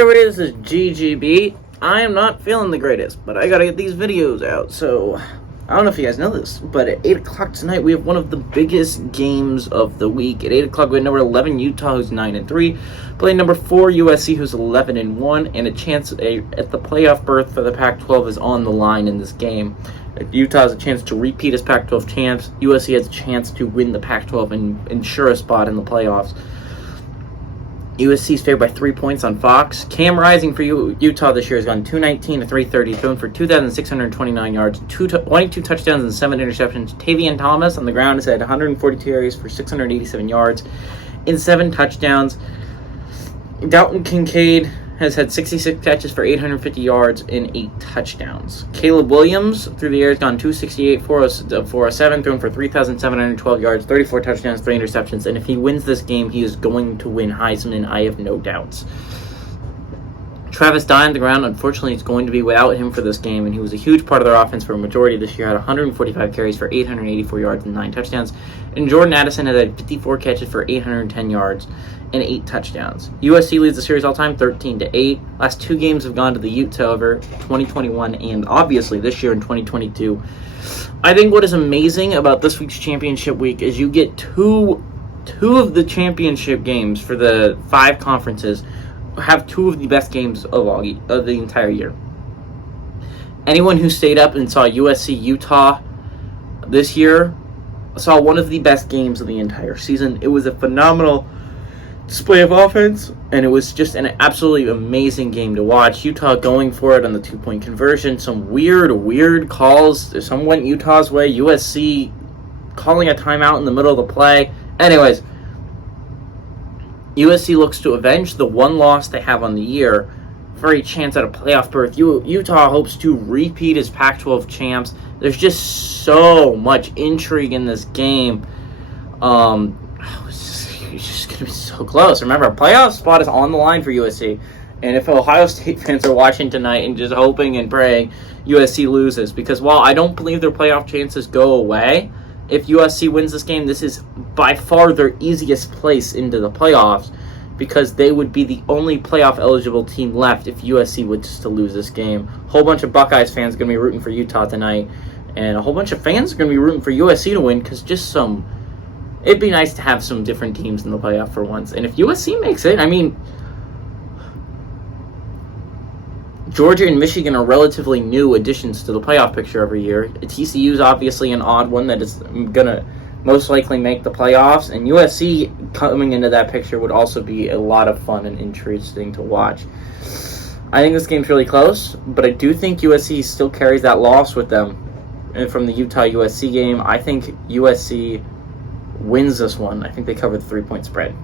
Everybody, this is GGB. I am not feeling the greatest, but I gotta get these videos out. So, I don't know if you guys know this, but at 8 o'clock tonight, we have one of the biggest games of the week. At 8 o'clock, we have number 11, Utah, who's 9-3, playing number 4, USC, who's 11-1, and a chance at the playoff berth for the Pac-12 is on the line in this game. Utah has a chance to repeat as Pac-12 champs. USC has a chance to win the Pac-12 and ensure a spot in the playoffs. USC is favored by 3 points on Fox. Cam Rising for Utah this year has gone 219 to 330, thrown for 2,629 yards, 22 touchdowns and 7 interceptions. Tavian Thomas on the ground has had 142 carries for 687 yards and 7 touchdowns. Dalton Kincaid has had 66 catches for 850 yards and 8 touchdowns. Caleb Williams through the air has gone 268, 407, thrown for 3,712 yards, 34 touchdowns, 3 interceptions. And if he wins this game, he is going to win Heisman, I have no doubts. Travis Dye on the ground, unfortunately, is going to be without him for this game, and he was a huge part of their offense for a majority of this year. Had 145 carries for 884 yards and 9 touchdowns. And Jordan Addison has had 54 catches for 810 yards and 8 touchdowns. USC leads the series all-time 13-8. Last 2 games have gone to the Utes, however, 2021 and obviously this year in 2022. I think what is amazing about this week's championship week is you get two of the championship games for the 5 conferences have 2 of the best games of the entire year. Anyone who stayed up and saw USC Utah this year saw one of the best games of the entire season. It was a phenomenal display of offense, and it was just an absolutely amazing game to watch. Utah going for it on the 2-point conversion. Some weird calls. Some went Utah's way. USC calling a timeout in the middle of the play. Anyways, USC looks to avenge the one loss they have on the year for a chance at a playoff berth. Utah hopes to repeat as Pac-12 champs. There's just so much intrigue in this game. It's just going to be so close. Remember, a playoff spot is on the line for USC. And if Ohio State fans are watching tonight and just hoping and praying USC loses, because while I don't believe their playoff chances go away, if USC wins this game, this is by far their easiest place into the playoffs because they would be the only playoff-eligible team left if USC was to lose this game. A whole bunch of Buckeyes fans are going to be rooting for Utah tonight, and a whole bunch of fans are going to be rooting for USC to win because it'd be nice to have some different teams in the playoff for once. And if USC makes it, I mean, Georgia and Michigan are relatively new additions to the playoff picture every year. TCU is obviously an odd one that is going to most likely make the playoffs. And USC coming into that picture would also be a lot of fun and interesting to watch. I think this game's really close, but I do think USC still carries that loss with them from the Utah-USC game. I think USC wins this one. I think they cover the 3-point spread.